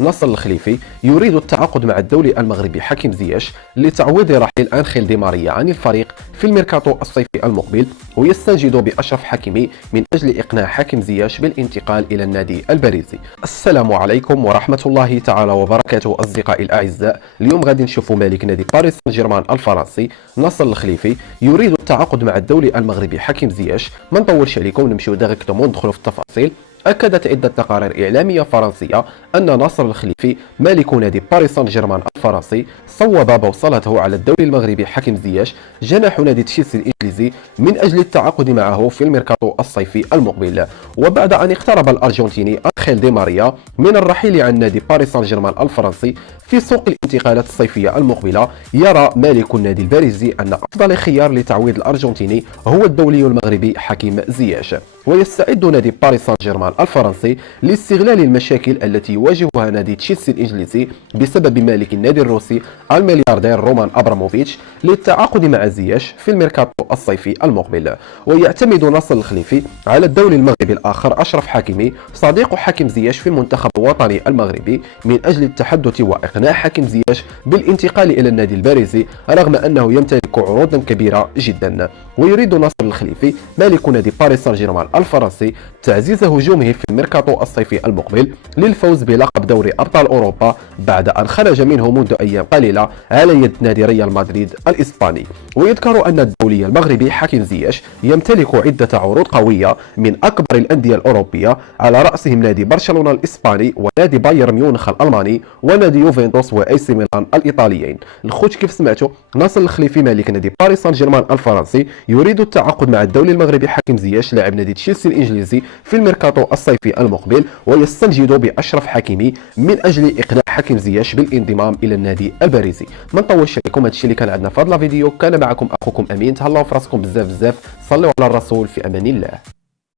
نصر الخليفي يريد التعاقد مع الدولي المغربي حكيم زياش لتعويض رحيل أنخيل دي ماريا عن الفريق في الميركاتو الصيفي المقبل، ويستنجد بأشرف حكيمي من أجل إقناع حكيم زياش بالانتقال إلى النادي الباريزي. السلام عليكم ورحمة الله تعالى وبركاته أصدقائي الأعزاء. اليوم غادي نشوفوا مالك نادي باريس سان جيرمان الفرنسي نصر الخليفي يريد التعاقد مع الدولي المغربي حكيم زياش. ما نطولش عليكم، نمشيو ديريكتومون ندخلوا في التفاصيل. أكدت عدة تقارير إعلامية فرنسية أن ناصر الخليفي مالك نادي باريس سان جيرمان الفرنسي صوب بوصلته على الدولي المغربي حكيم زياش جناح نادي تشيلسي الإنجليزي من أجل التعاقد معه في الميركاتو الصيفي المقبل. وبعد أن اقترب الأرجنتيني أنخيل دي ماريا من الرحيل عن نادي باريس سان جيرمان الفرنسي في سوق الانتقالات الصيفية المقبلة، يرى مالك النادي الباريزي أن أفضل خيار لتعويض الأرجنتيني هو الدولي المغربي حكيم زياش. ويستعد نادي باريس سان جيرمان الفرنسي لاستغلال المشاكل التي يواجهها نادي تشيلسي الإنجليزي بسبب مالك النادي الروسي الملياردير رومان أبراموفيتش للتعاقد مع زياش في الميركاتو الصيفي المقبل. ويعتمد نصر الخليفي على الدولي المغربي الآخر أشرف حكيمي صديق حكيم زياش في المنتخب الوطني المغربي من أجل التحدث وإقناع حكيم زياش بالانتقال إلى النادي الباريزي، رغم أنه يمتلك عروضا كبيرة جدا. ويريد نصر الخليفي مالك نادي باريس سان جيرمان الفرنسي تعزيز هجومه في الميركاتو الصيفي المقبل للفوز بلقب دوري أبطال أوروبا بعد أن خرج منه منذ أيام قليلة على يد نادي ريال مدريد الإسباني. ويذكر أن الدولي المغربي حكيم زياش يمتلك عدة عروض قوية من أكبر الأندية الأوروبية، على رأسهم نادي برشلونة الإسباني ونادي بايرن ميونخ الألماني ونادي يوفنتوس وأي سي ميلان الإيطاليين. الخوت كيف سمعتوا، ناصر الخليفي مالك نادي باريس سان جيرمان الفرنسي يريد التعاقد مع الدولي المغربي حكيم زياش لاعب نادي تشيلسي الإنجليزي في الميركاتو الصيفي المقبل، ويستنجد بأشرف حكيمي من أجل إقناع حكيم زياش بالانضمام إلى النادي الباريزي. ما نطولش عليكم، هادشي اللي كان عندنا في هذا الفيديو. كان معكم أخوكم أمين، تهلاو في راسكم بزاف، صلوا على الرسول، في أمان الله.